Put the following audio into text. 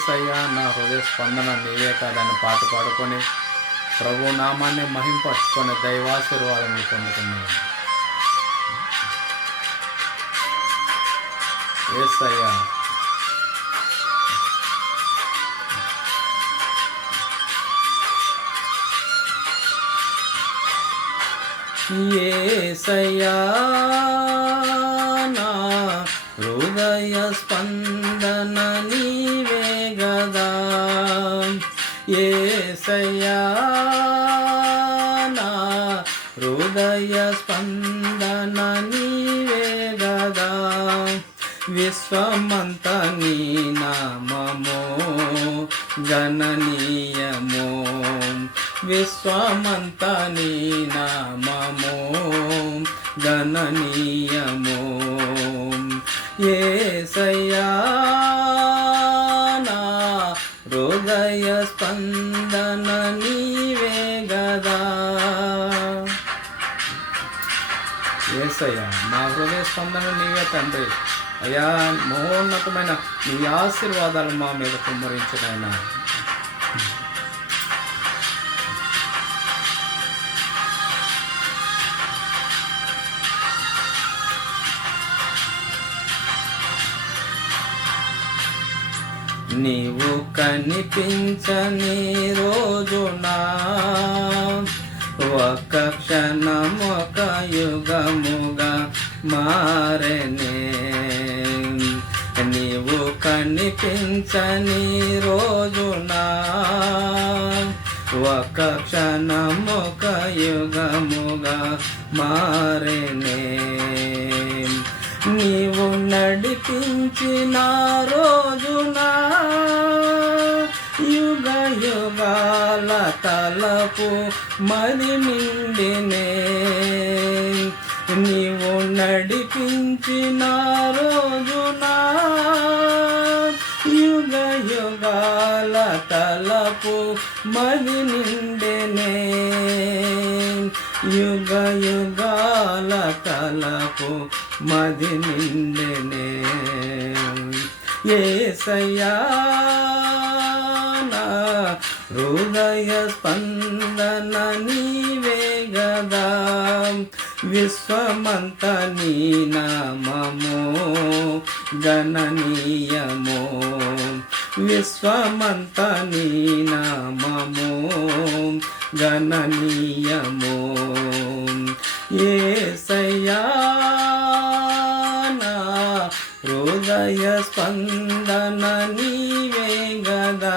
యేసయ్యా నా హృదయ స్పందన నీవే కాదని పాట పాడుకొని ప్రభు నామాన్ని మహింపరచుకొని దైవాశీర్వాదములు పొందుకున్నాను. యేసయ్యా యేసయ్యా నా హృదయ స్పందన నీవే గదా, యేసయ్యా నా హృదయ స్పందన నీవే గదా, విశ్వమంత నీ నామము గణనీయము, విశ్వమంత నీ నామము గణనీయము, యేసయ్యా నా హృదయ స్పందన నీవే గదా. యేసయ్యా నా హృదయ స్పందన నీవే తండ్రి. అయ్యా మహోన్నతమైన నీ ఆశీర్వాదాలు మా మీద కుమ్మరించినైనా నీవు కనిపించని రోజునా ఒక క్షణం ఒక యుగముగా మారెనే, నీవు కనిపించని రోజునా ఒక క్షణం ఒక యుగముగా మారెనే, నీవు నడిపించిన రోజునా యుగ యుగాల తలపు మది నిండినే, నీవు నడిపించిన రోజునా యుగ యుగాల తలపు మది నిండినే, యుగ యుగాల తలపు మది నిండినే, యేసయ్యా నా హృదయ స్పందన నీవే గదా, విశ్వమంత నీ నామము గణనీయము, విశ్వమంత నీ నామము గణనీయము, యేసయ్యా నా హృదయ స్పందన నీవే గదా.